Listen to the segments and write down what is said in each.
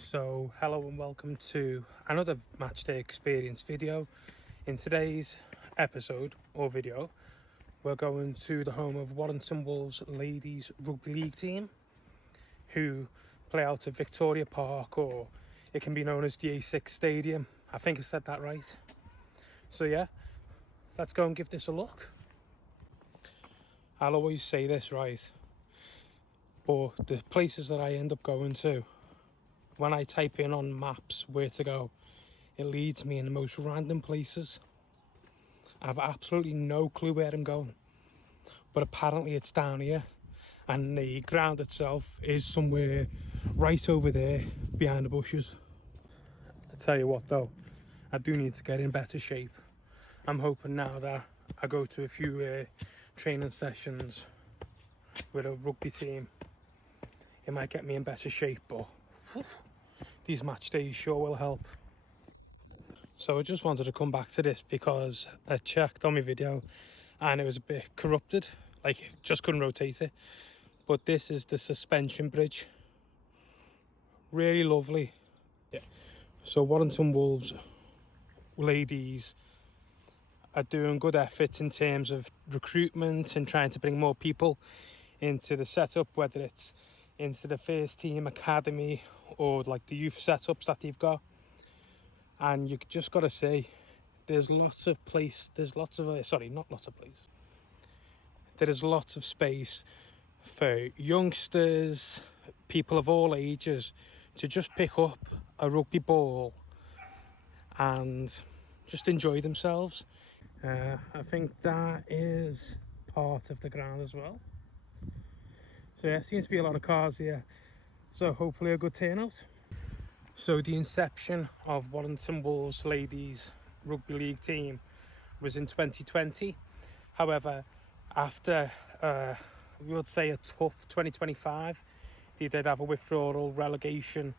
So hello and welcome to another matchday experience video. In today's episode or video, we're going to the home of Warrington Wolves ladies rugby league team, who play out at Victoria Park, or it can be known as the A6 Stadium. I think I said that right. So yeah, let's go and give this a look. I'll always say this, right, but the places that I end up going to, when I type in on maps where to go, it leads me in the most random places. I have absolutely no clue where I'm going, but apparently it's down here, and the ground itself is somewhere right over there behind the bushes. I tell you what though, I do need to get in better shape. I'm hoping now that I go to a few training sessions with a rugby team, it might get me in better shape, but these match days sure will help. So I just wanted to come back to this because I checked on my video and it was a bit corrupted, like just couldn't rotate it. But this is the suspension bridge, really lovely. Yeah. So Warrington Wolves ladies are doing good efforts in terms of recruitment and trying to bring more people into the setup, whether it's into the first team academy or like the youth setups that they've got. And you just got to say, there's lots of space for youngsters, people of all ages, to just pick up a rugby ball and just enjoy themselves. I think that is part of the ground as well. So yeah, seems to be a lot of cars here, so hopefully a good turnout. So the inception of Warrington Wolves ladies rugby league team was in 2020. However, after we would say a tough 2025, they did have a withdrawal relegation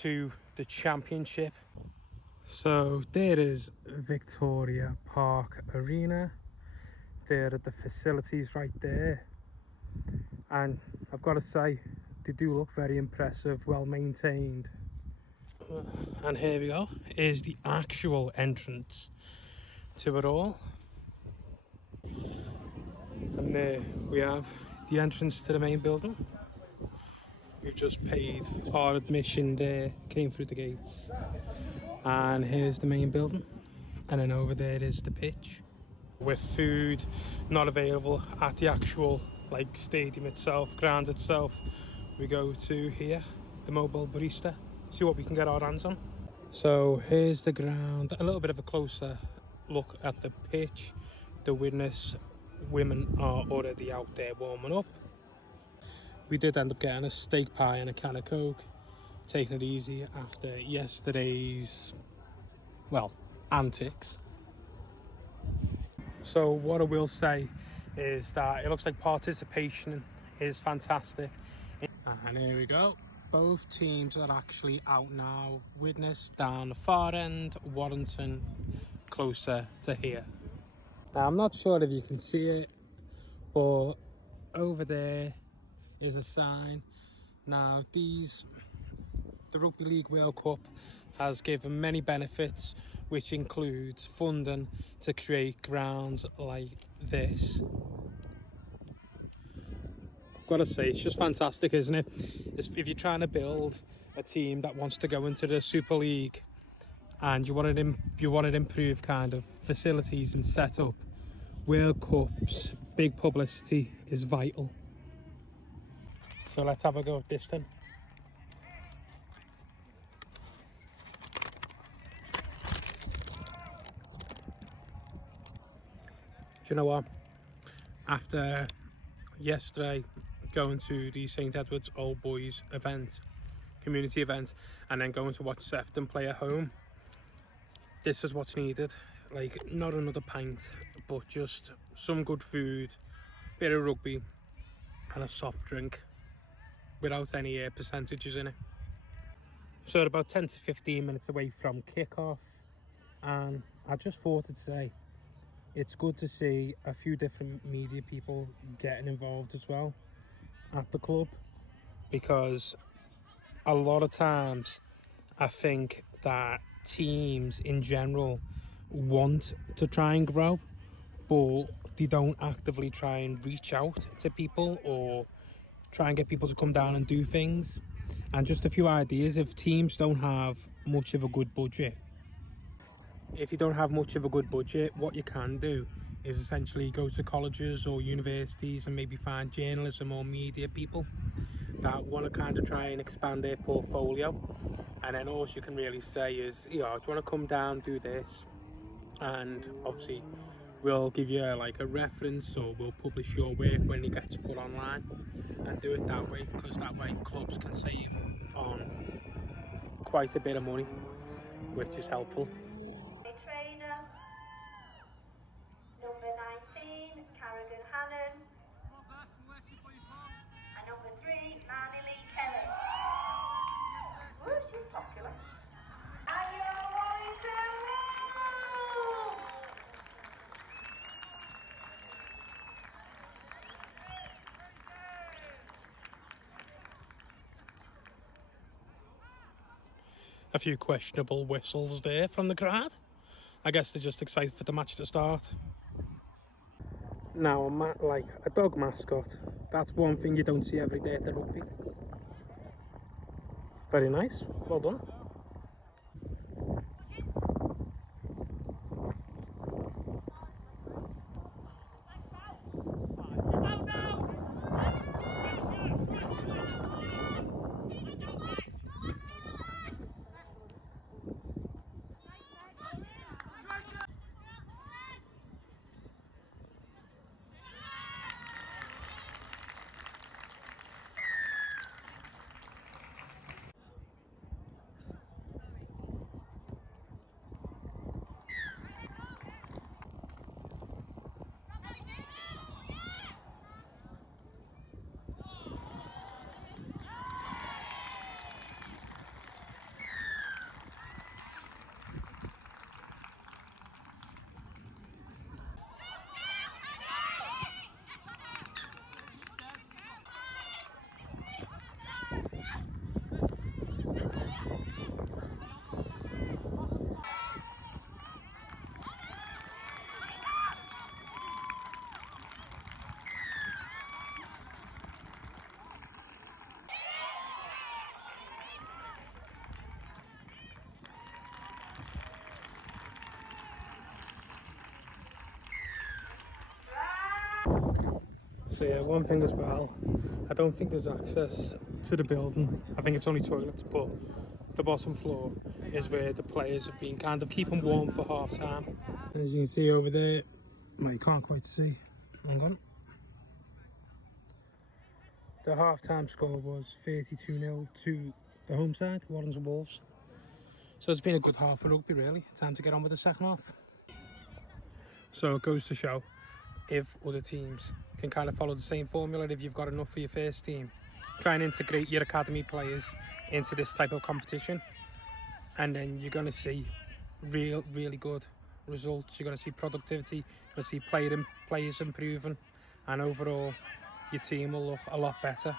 to the championship. So there is Victoria Park Arena. There are the facilities right there, and I've got to say, they do look very impressive, well maintained. And here we go, is the actual entrance to it all. And there we have the entrance to the main building. We've just paid our admission there, came through the gates, and here's the main building. And then over there is the pitch, with food not available at the actual like stadium itself, ground itself. We go to here, the mobile barista, see what we can get our hands on. So here's the ground, a little bit of a closer look at the pitch. The Widnes women are already out there warming up. We did end up getting a steak pie and a can of Coke, taking it easy after yesterday's, well, antics. So what I will say is that it looks like participation is fantastic. And here we go, both teams are actually out now. Widnes down the far end, Warrington closer to here. Now I'm not sure if you can see it, but over there is a sign. Now the Rugby League World Cup has given many benefits, which includes funding to create grounds like this. I've got to say, it's just fantastic, isn't it? If you're trying to build a team that wants to go into the Super League and you want to improve kind of facilities and setup, World Cups, big publicity is vital. So let's have a go at this then. Do you know what? After yesterday going to the St Edward's Old Boys event, community event, and then going to watch Sefton play at home, this is what's needed. Like, not another pint, but just some good food, bit of rugby, and a soft drink without any percentages in it. So about 10 to 15 minutes away from kickoff, and I just thought to say, it's good to see a few different media people getting involved as well at the club, because a lot of times I think that teams in general want to try and grow, but they don't actively try and reach out to people or try and get people to come down and do things. And just a few ideas: if teams don't have much of a good budget, what you can do is essentially go to colleges or universities and maybe find journalism or media people that want to kind of try and expand their portfolio. And then all you can really say is, you know, do you want to come down, do this? And obviously we'll give you like a reference, or we'll publish your work when it gets put online, and do it that way, because that way clubs can save on quite a bit of money, which is helpful. Trainer, number 19, Carrigan Hannon, and number 3, Marnie Lee Kelly. Woo, she's popular. Are you Warrington Wolves? A few questionable whistles there from the crowd. I guess they're just excited for the match to start. Now, like a dog mascot, that's one thing you don't see every day at the rugby. Very nice, well done. So yeah, one thing as well, I don't think there's access to the building. I think it's only toilets, but the bottom floor is where the players have been kind of keeping warm for half time. And as you can see over there, well, you can't quite see, hang on. The half-time score was 32-0 to the home side, Warrington Wolves. So it's been a good half for rugby really. Time to get on with the second half. So it goes to show, if other teams can kind of follow the same formula, if you've got enough for your first team, try and integrate your academy players into this type of competition, and then you're going to see really good results. You're going to see productivity, you're going to see players improving, and overall your team will look a lot better.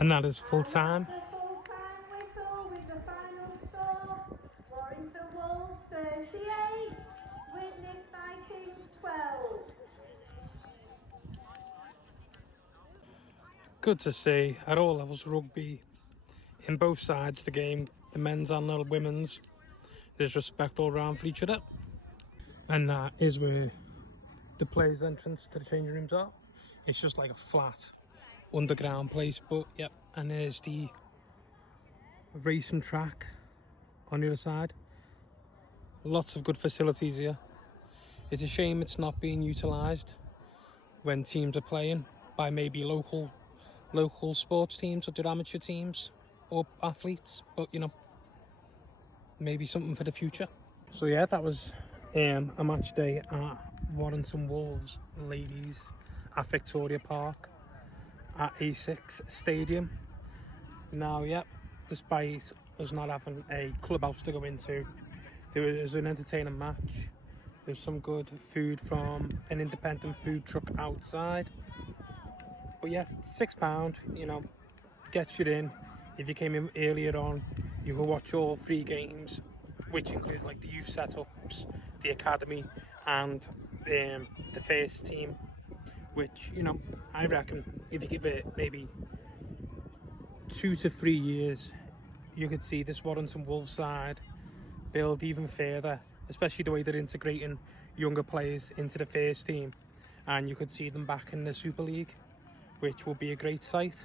And that is full time. Full-time whistle with the final score: Warrington Wolves 38, Widnes Vikings 12. Good to see at all levels of rugby, in both sides of the game, the men's and the women's, there's respect all around for each other. And that is where the players' entrance to the changing rooms are. It's just like a flat underground place, but yep. And there's the racing track on the other side. Lots of good facilities here. It's a shame it's not being utilised when teams are playing by maybe local local sports teams or their amateur teams or athletes, but you know, maybe something for the future. So yeah, that was a match day at Warrington Wolves ladies at Victoria Park at A6 Stadium. Now, yeah, despite us not having a clubhouse to go into, there was an entertaining match. There's some good food from an independent food truck outside. But yeah, £6, you know, gets you in. If you came in earlier on, you could watch all 3 games, which includes like the youth setups, the academy, and the first team. Which, you know, I reckon if you give it maybe 2 to 3 years, you could see this Warrington Wolves side build even further, especially the way they're integrating younger players into the first team, and you could see them back in the Super League, which will be a great sight.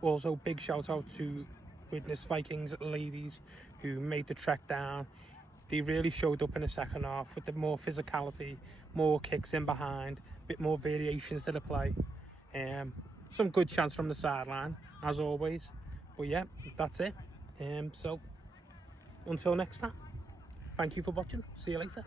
Also, big shout out to Widnes Vikings ladies who made the trek down. They really showed up in the second half with the more physicality, more kicks in behind, a bit more variations to the play. Some good chance from the sideline, as always. But yeah, that's it. So, until next time, thank you for watching. See you later.